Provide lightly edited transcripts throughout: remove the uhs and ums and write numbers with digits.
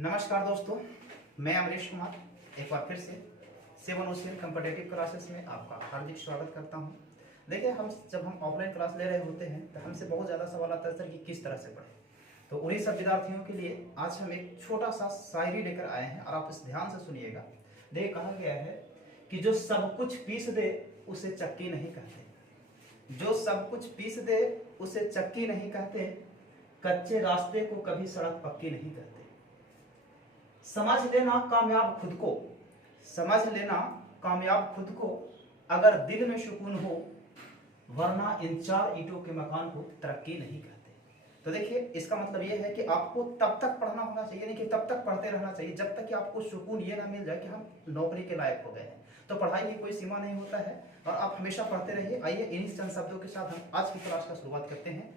नमस्कार दोस्तों, मैं अमरीश कुमार एक बार फिर से 7 ओशियन कम्पिटिटिव क्लासेस में आपका हार्दिक स्वागत करता हूं। देखिए, जब हम ऑफलाइन क्लास ले रहे होते हैं तो हमसे बहुत ज़्यादा सवाल आता है सर कि किस तरह से पढ़ें। तो उन्हीं सब विद्यार्थियों के लिए आज हम एक छोटा सा शायरी लेकर आए हैं और आप इस ध्यान से सुनिएगा। देखिए, कहा गया है कि जो सब कुछ पीस दे उसे चक्की नहीं कहते, जो सब कुछ पीस दे उसे चक्की नहीं कहते, कच्चे रास्ते को कभी सड़क पक्की नहीं कहते। समझ लेना कामयाब खुद को, समझ लेना कामयाब खुद को, अगर दिल में सुकून हो, वरना इन 4 ईंटों के मकान को तरक्की नहीं कहते। तो देखिए, इसका मतलब यह है कि आपको तब तक पढ़ना होना चाहिए, नहीं कि तब तक पढ़ते रहना चाहिए जब तक कि आपको सुकून ये ना मिल जाए कि हम नौकरी के लायक हो गए हैं। तो पढ़ाई की कोई सीमा नहीं होता है और आप हमेशा पढ़ते रहिए। आइए इन्हीं चंद शब्दों के साथ हम आज की क्लास का शुरुआत करते हैं।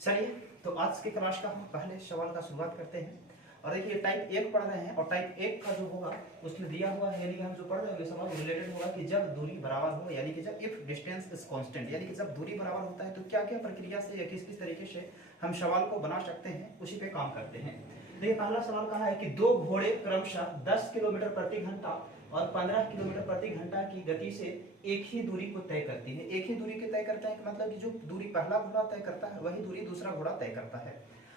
चलिए, तो आज के क्लास का हम पहले सवाल का शुरुआत करते हैं। और देखिए, टाइप 1 पढ़ रहे हैं और टाइप 1 का जो होगा उसमें दिया हुआ है, यानी कि हम जो पढ़ रहे हैं सवाल रिलेटेड होगा कि जब दूरी बराबर हो, यानी कि जब इफ डिस्टेंस इज कांस्टेंट, यानी कि जब दूरी बराबर होता है तो क्या क्या प्रक्रिया से या किस किस तरीके से हम सवाल को बना सकते हैं, उसी पे काम करते हैं। देखिए, पहला सवाल कहा है कि 2 घोड़े क्रमशः 10 किलोमीटर प्रति घंटा और 15 किलोमीटर प्रति घंटा की गति से एक ही दूरी को तय करती है। एक ही दूरी को तय करता है मतलब कि जो दूरी पहला घोड़ा तय करता है वही दूरी दूसरा घोड़ा तय करता है।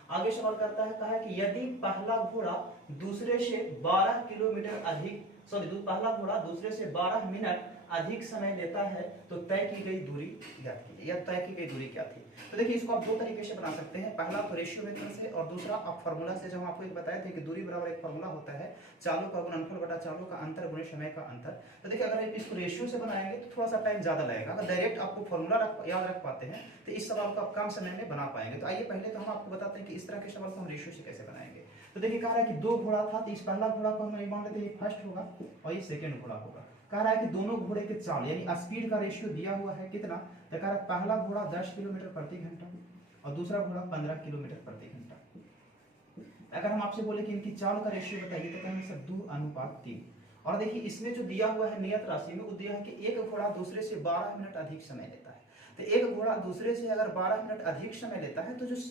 आगे सवाल करता है, कहा है कि यदि पहला घोड़ा दूसरे से 12 किलोमीटर अधिक पहला घोड़ा दूसरे से 12 मिनट अधिक समय लेता है तो तय की गई दूरी ज्ञात कीजिए, या तय की गई दूरी क्या थी। तो देखिए, इसको आप 2 तरीके से बना सकते हैं। पहला तो रेशियो मेथड से और दूसरा आप फार्मूला से। जब हम आपको एक बताए थे कि दूरी बराबर एक फार्मूला होता है, चालों का गुणनफल बटा चालों का अंतर गुणे समय का अंतर। तो देखिए, अगर आप इसको रेशियो से बनाएंगे तो थोड़ा सा टाइम ज्यादा लगेगा। अगर डायरेक्ट आपको फार्मूला याद रख पाते हैं तो इस सवाल को आप कम समय में बना पाएंगे। तो आइए पहले तो हम आपको बताते हैं कि इस तरह के सवाल को हम रेशियो से कैसे बनाएंगे। तो देखिए, कह रहा है कि 2 घोड़ा था, तो इस पहला घोड़ा को हम मान लेते हैं फर्स्ट होगा और ये सेकंड घोड़ा होगा। कह रहा है कि दोनों घोड़े के चाल यानी स्पीड का रेशियो दिया हुआ है कितना, तो कह रहा है पहला घोड़ा 10 किलोमीटर प्रति घंटा और दूसरा घोड़ा 15 किलोमीटर प्रति घंटा। अगर हम आपसे बोले कि इनकी चाल का रेशियो बताइए तो कहेंगे सर 2:3। और देखिए, इसमें जो दिया हुआ है नियत राशि में वो दिया है कि एक घोड़ा दूसरे से 12 मिनट अधिक समय लेता है। तो एक घोड़ा दूसरे से अगर 12 मिनट अधिक समय लेता है तो जो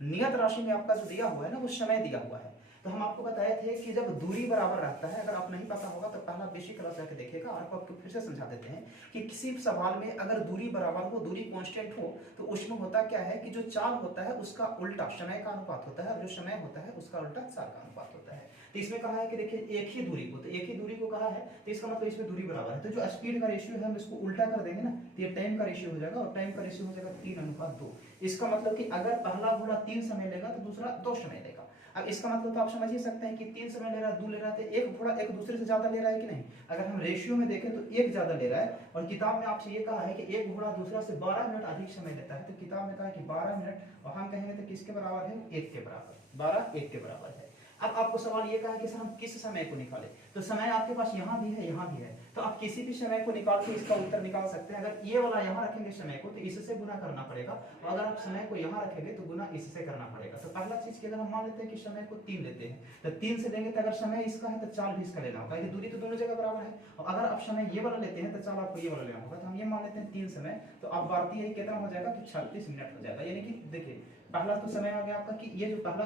नियत राशि में आपका जो दिया हुआ है ना वो समय दिया हुआ है। तो हम आपको बताए थे कि जब दूरी बराबर रहता है, अगर आप नहीं पता होगा तो पहला बेसिक क्लास जाके देखिएगा और आपको फिर से समझा देते हैं कि किसी सवाल में अगर दूरी बराबर हो, दूरी कांस्टेंट हो, तो उसमें होता क्या है कि जो चाल होता है उसका उल्टा समय का अनुपात होता है और जो समय होता है उसका उल्टा चाल का अनुपात होता है। तो इसमें कहा है कि देखिए, एक ही दूरी को, तो एक ही दूरी को कहा है तो इसका मतलब इसमें दूरी बराबर है। तो जो स्पीड का रेशियो है हम इसको उल्टा कर देंगे ना, तो ये टाइम का रेशियो हो जाएगा और टाइम का रेशियो हो जाएगा 3:2। इसका मतलब कि अगर पहला घोड़ा 3 समय लेगा तो दूसरा 2 समय लेगा। अब इसका मतलब तो आप समझ ही सकते हैं कि 3 समय ले रहा है, 2 ले रहा है, तो एक घोड़ा एक दूसरे से ज्यादा ले रहा है कि नहीं। अगर हम रेशियो में देखें तो एक ज्यादा ले रहा है और किताब में आपसे ये कहा है कि एक घोड़ा दूसरा से 12 मिनट अधिक समय लेता है। तो किताब में कहा है कि 12 मिनट और हम कहेंगे तो किसके बराबर है, 1 के बराबर। 12 1 के बराबर है। अब आपको सवाल ये कहा है कि सर हम किस समय को निकालें, तो समय आपके पास यहाँ भी है यहाँ भी है, तो आप किसी भी समय को निकाल के इसका उत्तर निकाल सकते हैं। अगर ये वाला यहाँ रखेंगे समय को तो इससे गुना करना पड़ेगा और अगर आप समय को यहाँ रखेंगे तो गुना इससे करना पड़ेगा। तो पहला चीज की अगर हम मान लेते हैं कि समय को 3 लेते हैं तो 3 से लेंगे तो अगर समय इसका है तो चाल भी इसका लेना होगा, ये दूरी तो दोनों जगह बराबर है। और अगर आप समय ये वाला लेते हैं तो चाल आपको ये वाला लेना होगा। तो हम ये मान लेते हैं 3 समय, तो अब भारतीय कितना हो जाएगा कि 36 मिनट हो जाएगा। यानी कि देखिए, पहला तो समय आ गया आपका कि ये जो पहला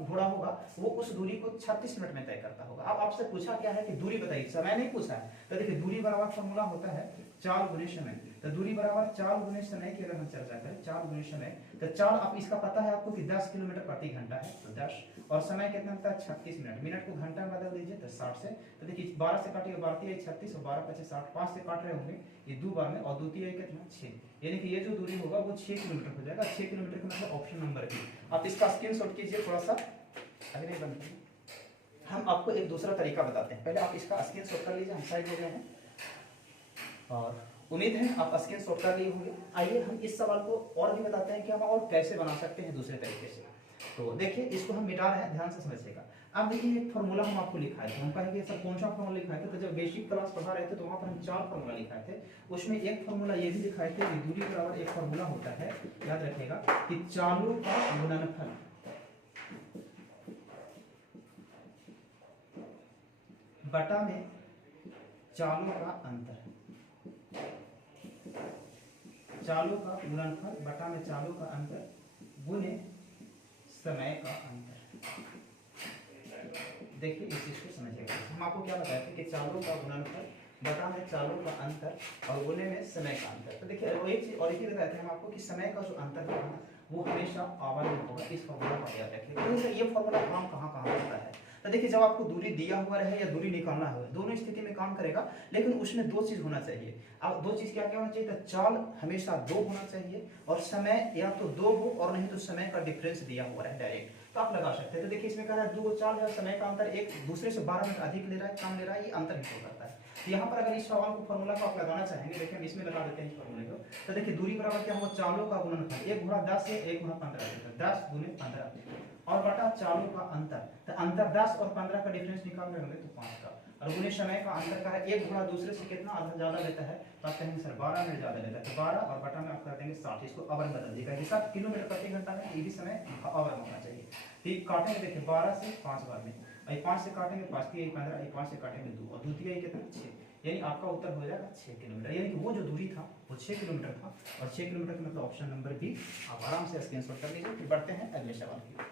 घोड़ा होगा वो उस दूरी को 36 मिनट में तय करता होगा। अब आपसे पूछा क्या है कि दूरी बताइए, समय नहीं पूछा है। तो देखिए, दूरी बराबर फॉर्मूला होता है चाल गुणे समय। तो दूरी बराबर चाल गुणे समय की अगर हम चर्चा करें, चाल गुणे समय, तो चाल आप इसका पता है आपको कि 10 किलोमीटर प्रति घंटा है, तो 10 और समय कितना होता है 36 मिनट। मिनट को घंटा में बदल दीजिए तो 60 से, तो देखिए 12 से काटिए, 12 36 और 12 25 60, 5 से काट रहे होंगे ये 2 बार में और 2 कितना 6, यानी कि ये जो दूरी होगा वो 6 किलोमीटर हो जाएगा। 6 किलोमीटर का मतलब ऑप्शन नंबर बी। आप इसका स्क्रीनशॉट कीजिए थोड़ा सा, अगले बंद। हम आपको एक दूसरा तरीका बताते हैं, पहले आप इसका स्क्रीनशॉट कर लीजिए, हम साइड हो गए हैं और उम्मीद है आप स्क्रीनशॉट कर लिए होंगे। आइए हम इस सवाल को और भी बताते हैं कि हम और कैसे बना सकते हैं दूसरे तरीके से। तो देखिए, इसको हम मिटा रहे हैं, ध्यान से समझिएगा। अब देखिए, एक फार्मूला हम आपको लिखाए थे, हम कहेंगे सर कौन सा फार्मूला लिखाए थे, तो जब बेसिक क्लास पढ़ा रहे थे तो वहां पर हम 4 फार्मूला लिखाए थे। उसमें एक फार्मूला ये भी लिखाए थे कि दूरी बराबर एक फार्मूला होता है, याद रखिएगा, कि चालों का गुणनफल बटा में चालों का अंतर, चालों का गुणनफल बटा में चालों का अंतर गुने समय का अंतर। देखिए इस चीज को समझिएगा, हम आपको क्या बताए थे कि चालों का गुणनफल बटा में चालों का अंतर और गुने में समय का अंतर। तो देखिए वो एक चीज और एक बताए थे हम आपको कि समय का जो अंतर है वो हमेशा आवर्त होगा। इस फॉर्मूला को याद रखिए। तो ये फॉर्मूला काम कहाँ कहाँ होता है। तो देखिए जब आपको दूरी दिया हुआ रहे या दूरी निकालना हो, दोनों स्थिति में काम करेगा, लेकिन उसमें दो चीज होना चाहिए। अब दो चीज क्या क्या होना चाहिए, तो चाल हमेशा दो होना चाहिए और समय या तो दो हो और नहीं तो समय का डिफरेंस दिया हुआ है डायरेक्ट, तो आप लगा सकते हैं। तो देखिए इसमें कह रहा है दो चाल है, समय का अंतर एक दूसरे से 12 मिनट अधिक ले रहा है कम ले रहा है, ये अंतर ही हो जाता है। तो यहाँ पर अगर इस सवाल को फॉर्मूला को आप लगाना चाहेंगे, देखिए हम इसमें लगा देते हैं इस फॉर्मूले को। तो देखिए दूरी बराबर क्या होगा, चालों का गुणनफल, एक गुणा 10 से एक गुणा 15, 10 गुने 15 और बटा चालों का अंतर। तो अंतर 10 और 15 का डिफरेंस निकाल रहे होंगे तो 5 का, और गुने समय का अंतर का है एक गुणा दूसरे से कितना आधा ज्यादा लेता है, तो आप कहेंगे सर 12 मिनट ज्यादा लेता है, तो 12 और बटा में आप कर देंगे 60। इसको आवर में बदल दीजिएगा, हिसाब किलोमीटर प्रति घंटा में, ये भी समय आवर में होना चाहिए। ठीक काटेंगे, देखिए 12 से 5 बार में, 5 से काटेंगे 5 की 15, 5 से काटेंगे 2 और 2 की कितना 6, यानी आपका उत्तर हो जाएगा 6 किलोमीटर। यानी कि वो जो दूरी था वो 6 किलोमीटर था, और 6 किलोमीटर का मतलब ऑप्शन नंबर बी। आप आराम से स्क्रीनशॉट कर लीजिए। फिर बढ़ते हैं अगले सवाल की ओर।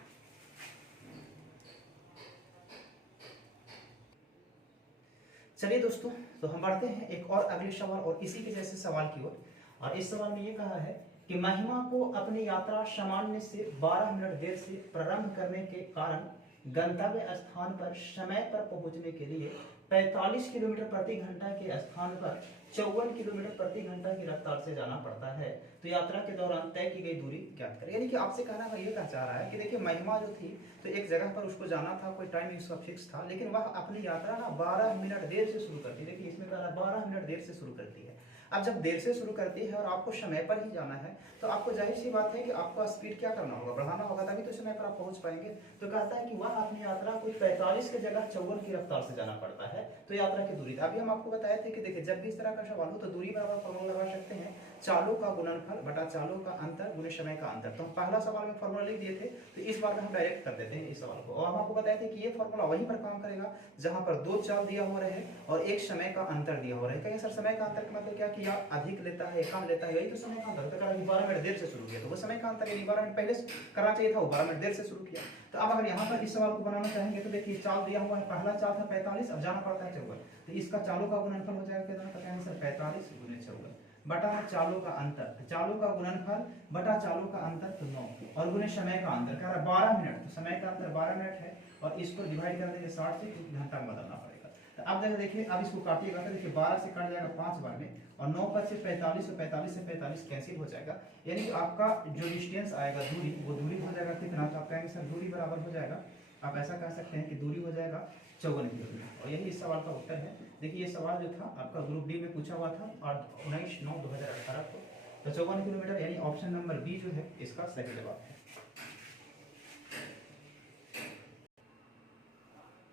चलिए दोस्तों, तो हम बढ़ते हैं एक और अगले सवाल और इसी के जैसे सवाल की ओर। और इस सवाल में ये कहा है कि महिमा को अपनी यात्रा सामान्य से 12 मिनट देर से प्रारंभ करने के कारण गंतव्य स्थान पर समय पर पहुंचने के लिए 45 किलोमीटर प्रति घंटा के स्थान पर 54 किलोमीटर प्रति घंटा की रफ्तार से जाना पड़ता है। तो यात्रा के दौरान तय की गई दूरी ज्ञात करें। यानी कि आपसे कहना ये कहा चाह रहा है कि देखिए महिमा जो थी तो एक जगह पर उसको जाना था, कोई टाइम उसका फिक्स था, लेकिन वह अपनी यात्रा ना 12 मिनट देर से शुरू करती है। देखिए इसमें कह रहा है 12 मिनट देर से शुरू करती है। अब जब देर से शुरू करती है और आपको समय पर ही जाना है, तो आपको जाहिर सी बात है कि आपको स्पीड क्या करना होगा, बढ़ाना होगा, तभी तो समय पर आप पहुंच पाएंगे। तो कहता है कि वह अपनी यात्रा कोई 45 की जगह 54 की रफ्तार से जाना पड़ता है। तो यात्रा की दूरी, अभी हम आपको बताए थे कि देखिए जब भी इस तरह का सवाल हो तो दूरी बराबर फॉर्मूला लगा सकते हैं, चालों का गुणनफल बटा चालों का अंतर गुणे समय का अंतर। तो हम पहला सवाल में फॉर्मूला लिख दिए थे, तो इस बार में हम डायरेक्ट कर देते हैं इस सवाल को। और हम आपको बताए थे कि ये फॉर्मूला वहीं पर काम करेगा जहां पर दो चाल दिया हुआ रहे और एक समय का अंतर दिया हुआ रहे। कहेंगे सर समय का अंतर का मतलब क्या कि आप अधिक लेता है कम लेता है, यही तो समय का अंतर। तो कहा 12 मिनट देर से शुरू किया, तो वो समय का अंतर यानी 12 मिनट पहले करना चाहिए था, वो 12 मिनट देर से शुरू किया। तो अब अगर यहाँ पर इस सवाल को बनाना चाहेंगे तो देखिए चाल दिया हुआ है, पहला चाल था 45, अब जाना पड़ता है 54, तो इसका चालों का गुणनफल हो जाएगा कितना, पता है सर 45 गुने 54 बटा चालों का अंतर, चालों का गुणनफल बटा चालों का अंतर तो 9 और गुने समय का अंतर कह रहा है 12 मिनट, तो समय का अंतर 12 मिनट है और इसको डिवाइड कर देंगे 60 से, घंटा में बदलना पड़ेगा। तो अब देखिए अब इसको काटिएगा तो देखिए 12 से कट जाएगा 5 बार में और 9 पर से 45 और 45 से 45 कैंसिल हो जाएगा, यानी कि आपका जो डिस्टेंस आएगा दूरी, वो दूरी हो जाएगा कितना, तो आप कहेंगे सर दूरी बराबर हो जाएगा, आप ऐसा कह सकते हैं कि दूरी हो जाएगा 54 किलोमीटर। और यही इस सवाल का उत्तर है। देखिए ये सवाल जो था आपका ग्रुप डी में पूछा हुआ था और 19/9/2018 को, तो 54 किलोमीटर यानी ऑप्शन नंबर बी जो है इसका सही जवाब है।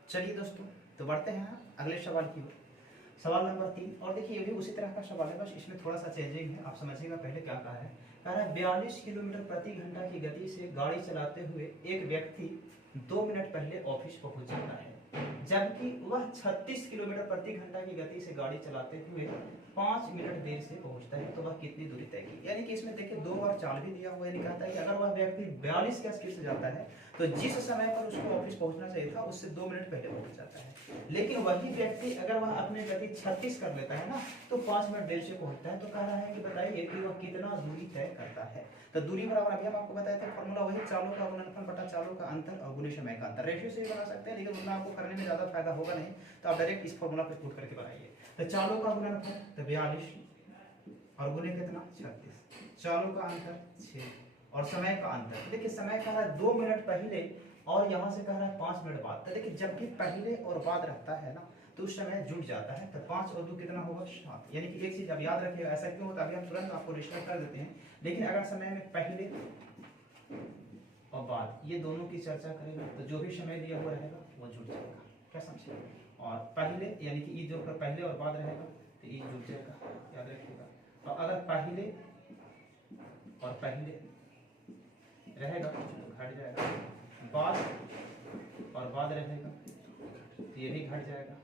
चलिए दोस्तों, तो बढ़ते हैं अगले सवाल की ओर, सवाल नंबर 3। और देखिए ये भी उसी तरह का सवाल है, बस इसमें थोड़ा सा चेंजिंग है, आप समझिएगा। पहले क्या कहा है, कह रहा है 42 किलोमीटर प्रति घंटा की गति से गाड़ी चलाते हुए एक व्यक्ति 2 मिनट पहले ऑफिस पहुंच जाता है, जबकि वह 36 किलोमीटर प्रति घंटा की गति से गाड़ी चलाते हुए 5 मिनट देर से पहुंचता है, तो वह कितनी दूरी तय की। यानी कि इसमें देखिए 2 बार चाल भी दिया हुआ है, कहता है कि अगर वह व्यक्ति 42 की स्पीड से जाता है तो जिस समय पर उसको ऑफिस पहुंचना चाहिए था उससे 2 मिनट पहले पहुंच जाता है, लेकिन वही व्यक्ति अगर वह अपने गति 36 कर लेता है ना तो 5 मिनट देर से पहुंचता है। तो कह रहा है कि बताइए कि वह कितना दूरी तय करता है। तो दूरी बराबर अभी हम आपको बताए थे फॉर्मूला वही, चालों का गुणनफल बटा चालों का अंतर और गुणे समय का अंतर। रेशियो से भी बना सकते हैं, लेकिन उतना आपको करने में ज्यादा फायदा होगा नहीं, तो आप डायरेक्ट इस फॉर्मूला पे पुट करके बनाइए। तो चालों का गुणनफल तो 42 और गुणे कितना 36, चालों का अंतर 6 और समय का अंतर, देखिए समय कह रहा है 2 मिनट पहले और यहाँ से कह रहा है 5 मिनट बाद। तो देखिए जब भी पहले और बाद रहता है ना तो उस समय जुट जाता है, तो 5 और 2 कितना होगा 7। यानी कि एक चीज अब याद रखिएगा, ऐसा क्यों होता है अभी हम तुरंत आपको रिस्टार्ट कर देते हैं, लेकिन अगर समय में पहले और बाद ये दोनों की चर्चा करेंगे तो जो भी समय दिया हुआ रहेगा वो जुड़ जाएगा, क्या समझे। और पहले यानी कि ये जो पहले और बाद रहेगा तो ये जुड़ जाएगा, याद रखिएगा। और अगर पहले और पहले रहेगा तो घट जाएगा, बाद और बाद रहेगा तो ये भी घट जाएगा,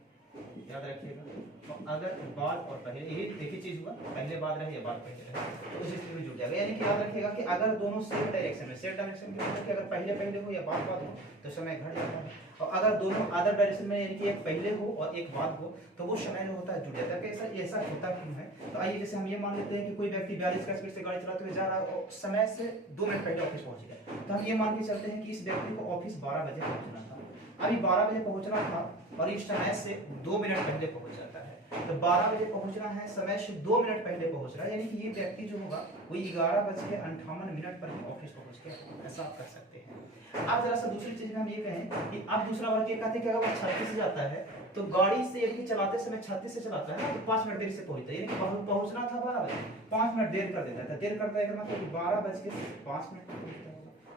याद रखिएगा। तो अगर बाद और पहले यही एक ही चीज हुआ, पहले बाद रहे या बाद पहले रहे, तो उसी स्थिति में जुड़ जाएगा। यानी कि याद रखिएगा कि अगर दोनों सेम डायरेक्शन में, सेम डायरेक्शन के मतलब कि अगर पहले पहले हो या बाद बाद हो तो समय घट जाता है, और अगर दोनों अदर डायरेक्शन में यानी कि एक पहले हो और एक बाद हो तो वो समय जो होता है जुड़ जाता है। कैसा ऐसा होता क्यों है? तो आइए जैसे हम ये मान लेते हैं कि कोई व्यक्ति 42 का स्पीड से गाड़ी चलाते हुए जा रहा है और समय से 2 मिनट पहले ऑफिस पहुंच गया, तो हम ये मान के चलते हैं कि इस व्यक्ति को ऑफिस 12 बजे पहुंचना था। अभी 12 बजे पहुंचना था और इस समय से 2 मिनट पहले पहुंच जाता है, तो 12 बजे पहुंचना है, समय से 2 मिनट पहले पहुंच रहा है, यानी कि ये व्यक्ति जो होगा वो 11:58 पर ही ऑफिस पहुंच गया। ऐसा आप कर सकते हैं। अब जरा सा दूसरी चीज में हम ये कहें कि अब दूसरा वर्ग ये कहते हैं कि अगर वो 36 से जाता है तो गाड़ी से यानी कि चलाते समय 36 से चलाता है ना, तो 5 मिनट देर से पहुंचता है, यानी कि पहुंचना था 12 बजे, 5 मिनट देर कर देता है। देर करता है मतलब 12:05 पर।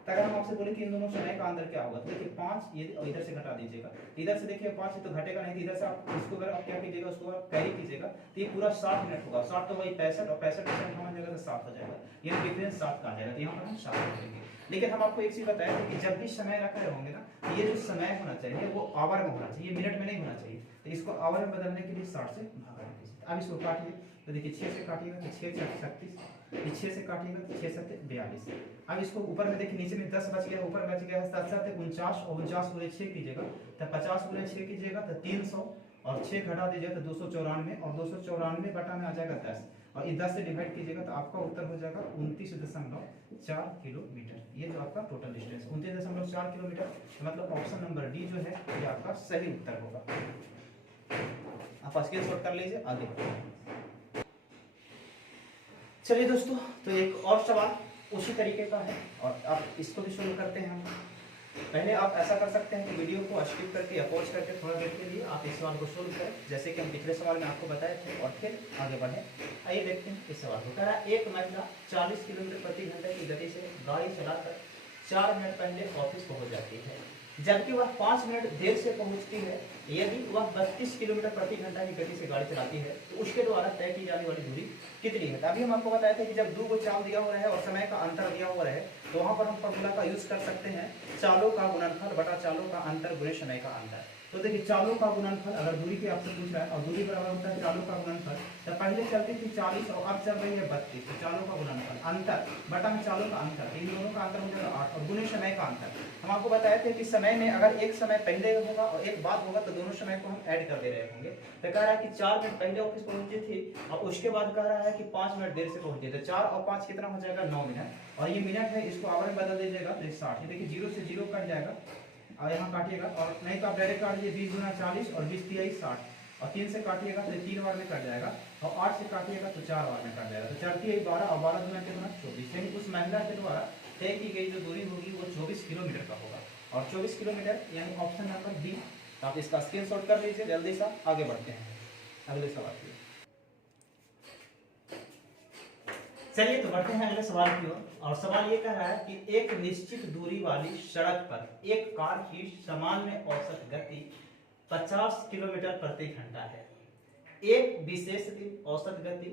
अगर हम आपसे बोले कि इन दोनों समय का अंतर क्या होगा, तो देखिए 5 ये इधर से घटा दीजिएगा, इधर से देखिए 5 तो घटेगा नहीं, इधर से आप इसको अगर आप क्या कीजिएगा, उसको आप कैरी कीजिएगा तो ये पूरा 60 मिनट होगा। 60 तो वही 65 और 65 में 58 जगह से 7 हो जाएगा, ये डिफरेंस 7 का आ जाएगा, तो यहाँ पर हम 7 रखेंगे। लेकिन हम आपको एक चीज बताएं कि जब भी समय रखा होंगे ना, तो ये जो समय होना चाहिए वो आवर में होना चाहिए, मिनट में नहीं होना चाहिए। तो इसको आवर में बदलने के लिए 60 से भागा दीजिए। अब इसको काटिए, तो देखिए 6 से काटिएगा तो 6 × 36, 6 से काटिएगा तो 6 × 7 = 42। अब इसको ऊपर में देखिए, नीचे में 10 बच गया, ऊपर बच गया 7 7 49, और 49 गुणे 6 कीजिएगा तो 50 गुणे 6 कीजिएगा तो 300, और 6 घटा दीजिएगा तो 294, और 294 बटा में आ जाएगा 10, और ये 10 से डिवाइड कीजिएगा तो आपका उत्तर हो जाएगा 29.4 किलोमीटर। ये जो आपका टोटल डिस्टेंस 29.4 किलोमीटर, मतलब ऑप्शन नंबर डी जो है ये आपका सही उत्तर होगा। आप स्क्रीनशॉट कर लीजिए आगे। चलिए दोस्तों, तो एक और सवाल उसी तरीके का है और आप इसको भी शुरू करते हैं। हम पहले आप ऐसा कर सकते हैं कि वीडियो को स्किप करके या पॉज करके थोड़ा देर के लिए आप इस सवाल को सोल्व करें, जैसे कि हम पिछले सवाल में आपको बताए थे, और फिर आगे बढ़े। आइए देखते हैं इस सवाल को। कह रहा है एक महिला 40 किलोमीटर प्रति घंटे की गति से गाड़ी चलाकर 4 मिनट पहले ऑफिस पहुंच जाती है, जबकि वह 5 मिनट देर से पहुंचती है। यदि वह 32 किलोमीटर प्रति घंटा की गति से गाड़ी चलाती है तो उसके द्वारा तय की जाने वाली दूरी कितनी है? अभी हम आपको बताए थे कि जब 2 को चाल दिया हुआ है और समय का अंतर दिया हुआ है तो वहां पर हम फॉर्मूला का यूज कर सकते हैं, चालों का गुणनफल बटा चालों का अंतर गुणे समय का अंतर। तो देखिए चालों का गुणनफल, अगर दूरी की आपसे पूछ रहा है और दूरी बराबर होता है चालों का गुणनफल, तो पहले चलती थी 40 और अब चल रही है 32, तो चालों का गुणनफल अंतर बटा में चालों का अंतर, इन दोनों का अंतर हो जाएगा 8, और गुणे समय का अंतर। हम आपको बताए थे कि समय में अगर एक समय पहले होगा और एक बाद होगा तो दोनों समय को हम ऐड कर दे रहे होंगे। तो कह रहा है कि 4 मिनट पहले ऑफिस पहुंची थी और उसके बाद कह रहा है कि 5 मिनट देर से पहुंची, तो 4 और 5 कितना हो जाएगा 9 मिनट, और ये मिनट है इसको आवर में बदल दीजिएगा तो 60। देखिए 0 से 0 कट जाएगा और यहाँ काटिएगा, और नहीं तो आप डायरेक्ट काट लीजिए 20 गुना 40 और 20 तिहाई 60, और 3 से काटिएगा तो 3 बार में कट जाएगा, और 8 से काटिएगा तो 4 बार में कट जाएगा, तो 4 तिहाई 12 और 12 गुना कितना 24। यानी उस महिला के द्वारा तय की गई जो दूरी होगी वो 24 किलोमीटर का होगा, और 24 किलोमीटर यानी ऑप्शन नंबर डी। आप इसका स्क्रीनशॉट कर लीजिए, जल्दी से आगे बढ़ते हैं अगले सवाल की। चलिए तो बढ़ते हैं अगले सवाल की ओर, और सवाल ये कह रहा है कि एक निश्चित दूरी वाली सड़क पर एक कार की सामान्य औसत गति 50 किलोमीटर प्रति घंटा है। एक विशेष दिन औसत गति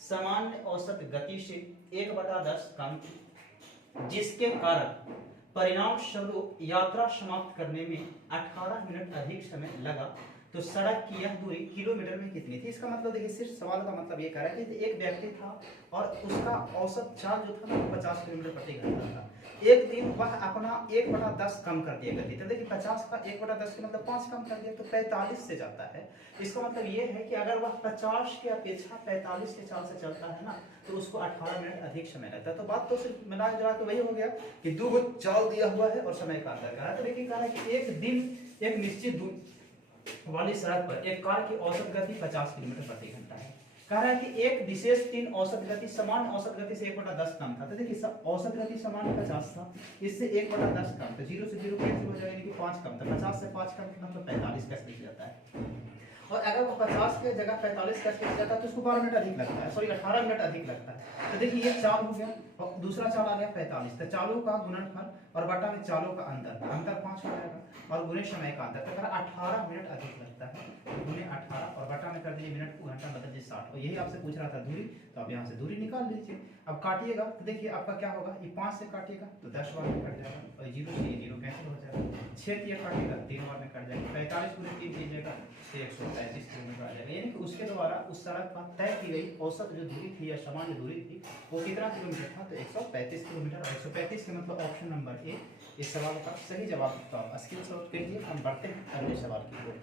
सामान्य औसत गति से 1/10 कम थी, जिसके कारण परिणाम स्वरूप यात्रा समाप्त करने में 18 मिनट अधिक समय लगा, तो सड़क की यह दूरी किलोमीटर में कितनी थी? इसका मतलब देखिए, सिर्फ सवाल का मतलब ये कह रहा है कि एक व्यक्ति था और उसका औसत चाल जो था वो 50 किलोमीटर प्रति घंटा था। एक दिन वह अपना 1/10 कम कर दिया गति, तो देखिए 50 का 1/10 का मतलब 5 कम कर दिया तो 45 से जाता है। इसका मतलब ये है कि अगर वह 50 के अपेक्षा 45 के चाल से चलता है ना तो उसको 18 मिनट अधिक समय लगता है। तो बात तो सिर्फ मिला जुला के वही हो गया कि 2 चाल दिया हुआ है और समय का अंतर करा। तो देखिए कह रहा है कि एक दिन एक निश्चित दूरी वाली सड़क पर एक कार की औसत गति 50 किलोमीटर प्रति घंटा है। कह रहा है कि एक विशेष दिन औसत गति सामान्य औसत गति से 1/10 कम था। तो देखिए औसत गति सामान्य 50 था, इससे 1/10 कम, तो 0 से 0 कैंसिल हो जाएगा, यानी कि 5 कम था। 50 से 5 कम कितना, मतलब 45 कैसे लिखा जाता है। और अगर वो 50 के जगह 45 कैसे लिखा जाता है तो उसको 12 मिनट अधिक लगता है, सॉरी 18 मिनट अधिक लगता है। तो देखिए ये चाल हो गया और दूसरा चाल आ गया 45, तो चालों का गुणनफल और बटा में चालों का अंतर, अंतर 5 हो जाएगा, और गुणे समय का अंतर, तो 18 मिनट अधिक लगता है, गुणे 18 और बटा में कर दीजिए मिनट को घंटा बदल दीजिए 60। और यही आपसे पूछ रहा था दूरी, तो आप यहाँ से दूरी निकाल लीजिए। अब काटिएगा तो देखिए आपका क्या होगा, ये 5 से काटिएगा तो 10 बार में कट जाएगा, और 0 से 0 कैंसिल हो जाएगा, 6 से काटिएगा 3 बार में कट जाएगा, 45 गुणे 3 कीजिएगा तो 100। 135 किलोमीटर आ जाएगा। यानी कि उसके द्वारा उस सड़क पर तय की गई औसत जो दूरी थी या सामान्य दूरी थी वो कितना किलोमीटर था, तो 135 किलोमीटर। और 135 के मतलब ऑप्शन नंबर ए इस सवाल का सही जवाब। तो आप स्क्रीनशॉट कीजिए। हम बढ़ते हैं अगले सवाल की ओर।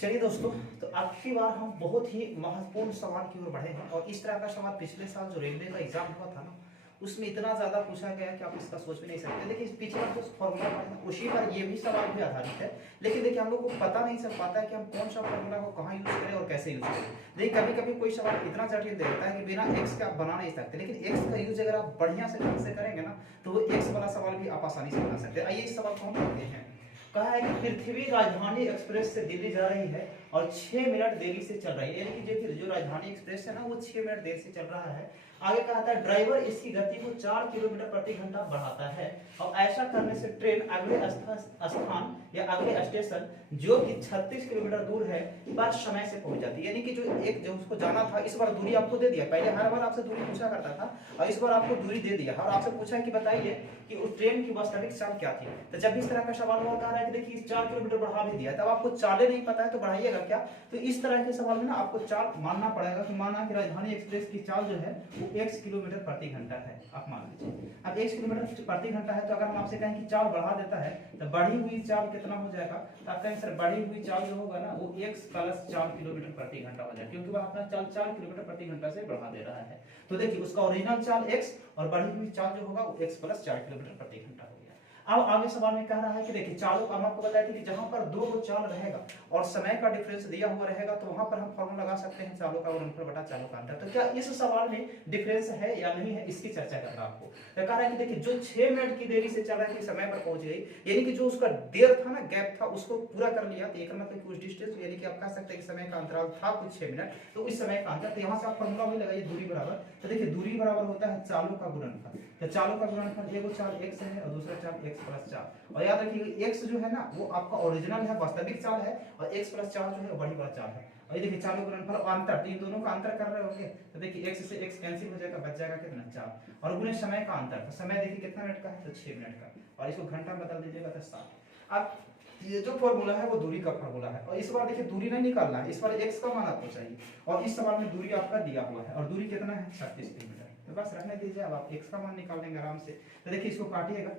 चलिए दोस्तों, तो अब की बार हम बहुत ही महत्वपूर्ण सवाल की ओर बढ़े हैं। और इस तरह का सवाल पिछले साल जो रेलवे का एग्जाम हुआ था ना, उसमें इतना ज्यादा पूछा गया कि आप इसका सोच भी नहीं सकते। देखिए पीछे का जो फॉर्मूला है उसी पर ये भी सवाल भी आधारित है, लेकिन देखिए हम लोग को पता नहीं चल पाता है कि हम कौन सा फॉर्मूला को कहाँ यूज करें और कैसे यूज करें। देखिए कभी कभी कोई सवाल इतना जटिल दे देता है कि बिना एक्स के आप बना नहीं सकते, लेकिन एक्स का यूज अगर आप बढ़िया से ढंग से करेंगे ना, तो वो एक्स वाला सवाल भी आप आसानी से बना सकते हैं। आइए इस सवाल को हम पढ़ते हैं। कहा है कि पृथ्वी राजधानी एक्सप्रेस से दिल्ली जा रही है और 6 मिनट देरी से चल रही है। यानी कि जो राजधानी एक्सप्रेस है ना, वो 6 मिनट देर से चल रहा है। आगे कहा था ड्राइवर इसकी गति को 4 किलोमीटर प्रति घंटा बढ़ाता है और ऐसा करने से ट्रेन अगले स्थान या अगले स्टेशन जो कि 36 किलोमीटर दूर है पर समय से पहुंच जाती है। यानी कि जो उसको जाना था, इस बार दूरी आपको दे दिया। पहले हर बार आपसे दूरी पूछा करता था और इस बार आपको दूरी दे दिया और आपसे पूछा कि बताइए कि उस ट्रेन की वास्तविक चाल क्या थी। तो जब इस तरह का सवाल हुआ, कह रहा है कि देखिए 4 किलोमीटर बढ़ा भी दिया, तब आपको चालें नहीं पता है तो बढ़ाइएगा क्या। तो इस तरह के सवाल में ना आपको चाल मानना पड़ेगा कि माना कि राजधानी एक्सप्रेस की चाल जो है वो x किलोमीटर प्रति घंटा है। आप मान लीजिए अब x किलोमीटर प्रति घंटा है, तो अगर हम आपसे कहें कि चाल बढ़ा देता है तो बढ़ी हुई चाल कितना हो जाएगा, तो आप कहेंगे सर बढ़ी हुई चाल जो होगा ना वो x प्लस 4 किलोमीटर प्रति घंटा हो जाएगा, क्योंकि वह अपना चाल 4 किलोमीटर प्रति घंटा से बढ़ा दे रहा है। तो देखिए उसका ओरिजिनल चाल x और बढ़ी हुई चाल जो होगा वो x प्लस 4 किलोमीटर प्रति घंटा हो गया। अब आगे सवाल में कह रहा है कि देखिए चालों का हम आपको बताया था कि जहां पर दो चाल रहेगा और समय का डिफरेंस दिया हुआ रहेगा, तो वहां पर हम फॉर्मूला लगा सकते हैं चालों का गुणनफल बटा चालों का अंतर। तो क्या इस सवाल में डिफरेंस है या नहीं है, इसकी चर्चा करना आपको। तो कह रहा है कि देखिए जो 6 मिनट की देरी से चल रहा है समय पर पहुंच गई, यानी कि जो उसका देर था ना, गैप था, उसको पूरा कर लिया। तो एक मतलब कुछ डिस्टेंस, यानी कि आप कह सकते हैं कि समय का अंतराल था कुछ 6 मिनट, तो इस समय का अंतर। तो यहाँ से आप फॉर्मूला भी लगाइए दूरी बराबर। तो देखिए दूरी बराबर होता है चालों का गुणनफल। तो चालों का गुणनफल एगो चाल x है और दूसरा चाल x प्लस 4। और याद रखिए x जो है ना वो आपका ओरिजिनल है, वास्तविक चाल है, और x प्लस 4 जो है बड़ी वाला चाल है। और ये देखिए चालों गुणनफल और अंतर, तो इन दोनों का अंतर कर रहे होंगे, तो देखिए x से x कैंसिल हो जाएगा, बच जाएगा कितना 4, और गुणे समय का अंतर। तो समय देखिए कितना मिनट का है, तो 6 मिनट का, और इसको घंटा में बदल दीजिएगा तो 60। अब ये जो फॉर्मूला है वो दूरी का फॉर्मूला है, और इस बार देखिए दूरी नहीं निकालना है, इस बार x का मान आपको चाहिए, और इस सवाल में दूरी आपका दिया हुआ है, और दूरी कितना है 36 किलोमीटर। तो बस रहने दीजिए, अब आप x का मान निकाल लेंगे आराम से। तो देखिए इसको काटिएगा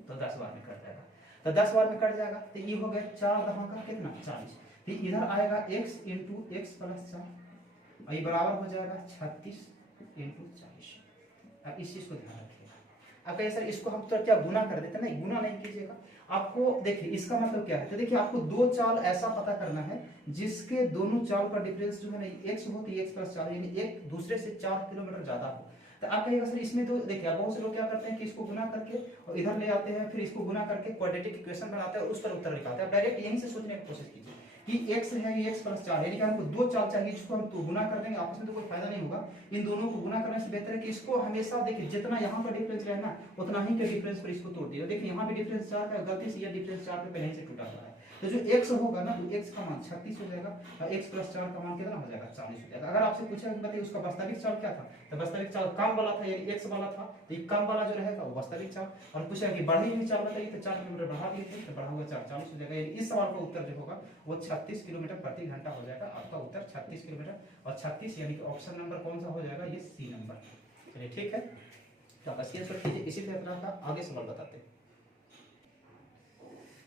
तो 10 बार में कट जाएगा, तो 10 बार में कट जाएगा, तो ये हो गया 4 दहा का कितना 40। फिर इधर आएगा x इंटू एक्स प्लस 4, और ये बराबर हो जाएगा 36 इंटू 40। अब इस चीज को ध्यान रखिएगा। अब कहिए सर इसको हम तो क्या गुना कर देते, नहीं गुना नहीं कीजिएगा। आपको देखिए इसका मतलब क्या है, तो देखिए आपको दो चाल ऐसा पता करना है जिसके दोनों चाल का डिफरेंस जो है ना x हो, तो x प्लस 4, यानी एक दूसरे से 4 किलोमीटर ज्यादा हो। तो आप कहिएगा सर इसमें तो देखिए बहुत से लोग क्या करते हैं कि इसको गुना करके और इधर ले आते हैं, फिर इसको गुना करके क्वाड्रेटिक इक्वेशन बनाते हैं और उस पर उत्तर निकालते हैं। आप डायरेक्ट यहीं से सोचने की कोशिश कीजिए कि x है ये x प्लस 4, यानी कि हमको दो चाल चाहिए जिसको हम तो गुना कर देंगे, आपस में तो कोई फायदा नहीं होगा। इन दोनों को गुना करने से बेहतर है कि इसको हमेशा देखिए जितना यहाँ पर डिफरेंस रहे ना उतना ही के डिफरेंस पर इसको तोड़ दिया। देखिए यहाँ पे डिफरेंस 4 का, गलती से यह डिफरेंस 4 पे पहले ही से टूटा हुआ है, तो जो x होगा ना तो x का मान 36 हो जाएगा और x प्लस 4 का मान कितना हो जाएगा 40 हो जाएगा। अगर आपसे पूछा कि बताइए उसका वास्तविक चाल क्या था, तो वास्तविक चाल कम वाला था, यानी x वाला था, तो ये कम वाला जो रहेगा वो वास्तविक चाल। और पूछा कि बढ़ी हुई चाल बताइए, तो 4 किलोमीटर बढ़ा दिए थे, तो बढ़ा हुआ 4 40 हो जाएगा। यानी इस सवाल का उत्तर जो होगा वो 36 किलोमीटर प्रति घंटा हो जाएगा। आपका उत्तर 36 किलोमीटर, और 36 यानी कि ऑप्शन नंबर कौन सा हो जाएगा, ये सी नंबर। चलिए ठीक है, तो आप स्क्रीनशॉट कीजिए। इसी तरह का आगे सवाल बताते हैं।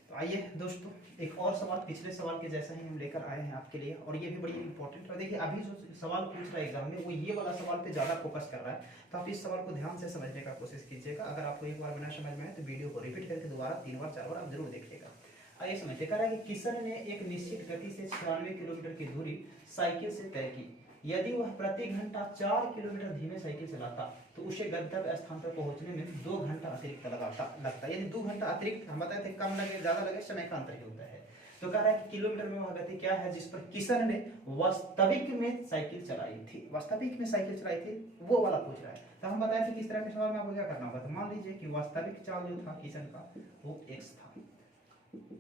तो आइए दोस्तों एक और सवाल पिछले सवाल के जैसा ही हम लेकर आए हैं आपके लिए, और ये भी बड़ी इंपॉर्टेंट है। देखिए अभी जो सवाल पूछ रहा है एग्जाम में वो ये वाला सवाल पे ज्यादा फोकस कर रहा है, तो आप इस सवाल को ध्यान से समझने का कोशिश कीजिएगा। अगर आपको एक बार बिना समझ में आए तो वीडियो को रिपीट करके दोबारा 3 बार 4 बार आप जरूर देखिएगा। आइए समझते। कह रहा है कि किशन ने एक निश्चित गति से 96 किलोमीटर की दूरी साइकिल से तय की। यदि वह प्रति घंटा 4 किलोमीटर धीमे साइकिल चलाता तो उसे गंतव्य स्थान पर पहुंचने में 2 घंटा अतिरिक्त लगता। यानी 2 घंटा अतिरिक्त, हम बताए थे कम लगे ज्यादा लगे, समय का अंतर ही होता है। तो कह रहा है कि किलोमीटर में वह गति क्या है जिस पर किशन ने वास्तविक में साइकिल चलाई थी, वास्तविक में साइकिल चलाई थी, वो वाला पूछ रहा है। तो हम बताए थे कि इस तरह के सवाल में आपको क्या करना होगा। तो मान लीजिए कि वास्तविक चाल जो था किशन का वो x था,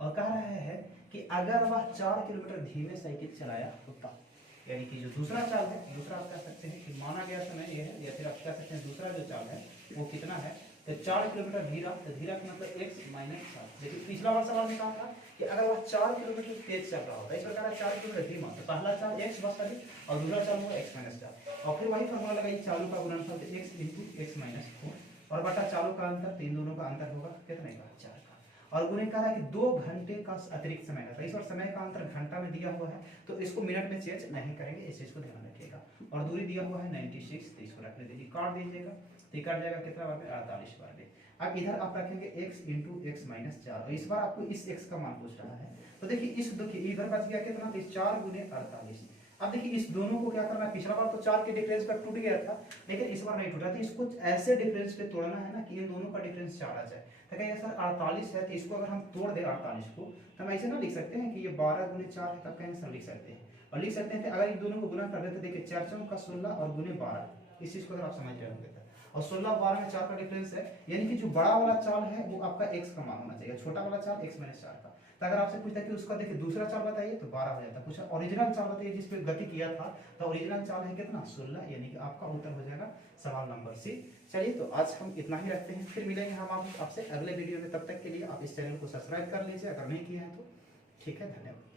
और कह रहा है कि अगर वह 4 किलोमीटर धीमे साइकिल चलाया होता, यानी कि जो दूसरा चाल है, दूसरा आप कह सकते हैं कि माना गया समय ये है, या फिर आप कह सकते हैं दूसरा जो चाल है वो कितना है, तो 4 किलोमीटर धीरा, तो धीरा का मतलब x माइनस 4। देखिए पिछला वाला सवाल में कहा था कि अगर वह 4 किलोमीटर तेज चल रहा होता है, इस प्रकार 4 किलोमीटर धीमा, तो पहला चाल x बस दी और दूसरा चाल होगा x माइनस 4, और फिर वही फॉर्मूला लगाइए, चालू का गुणनफल तो x इंटू x माइनस 4 और बटा चालू का अंतर, तो इन दोनों का अंतर होगा कितने का, 4 का। और गुणे कह रहा है कि 2 घंटे का अतिरिक्त समय है, इस बार समय का अंतर घंटा में दिया हुआ है, तो इसको मिनट में चेंज नहीं करेंगे, इस चीज को ध्यान रखिएगा। और दूरी दिया हुआ है 96, तो इसको रखने दीजिए, काट दीजिएगा, तो कट जाएगा कितना बार में, 48 बार में। अब इधर आप रखेंगे x इंटू x माइनस 4, और इस बार आपको इस x का मान पूछ रहा है, तो देखिए इधर बच गया कितना, तो 4 गुने 48। अब देखिए इस दोनों को क्या करना है, पिछला बार तो 4 के डिफरेंस पर टूट गया था, लेकिन इस बार नहीं टूटा, तो इसको ऐसे डिफरेंस पे तोड़ना है ना कि इन दोनों का डिफरेंस 4 आ जाए। तो कहेंगे सर 48 है, तो इसको अगर हम तोड़ दें 48 को, तो हम ऐसे ना लिख सकते हैं कि ये 12 गुने 4 है, तब कहेंगे सर लिख सकते हैं, और लिख सकते हैं कि अगर इन दोनों को गुना कर दें तो देखिए 4 चौक का 16 और गुने 12, इस चीज को अगर आप समझ रहे होंगे, और 16 12 में 4 का डिफरेंस है, यानी कि जो बड़ा वाला चाल है वो आपका x का मान होना चाहिए, छोटा वाला चाल x माइनस 4 का। तो अगर आपसे पूछता है कि उसका देखिए दूसरा चाल बताइए, तो 12 हो जाता है। पूछा ओरिजिनल चाल बताइए जिस पे गति किया था, तो ओरिजिनल चाल है कितना, 16, यानी कि आपका उत्तर हो जाएगा सवाल नंबर सी। चलिए तो आज हम इतना ही रखते हैं, फिर मिलेंगे हम आपसे अगले वीडियो में, तब तक के लिए आप इस चैनल को सब्सक्राइब कर लीजिए अगर नहीं किए हैं तो। ठीक है, धन्यवाद।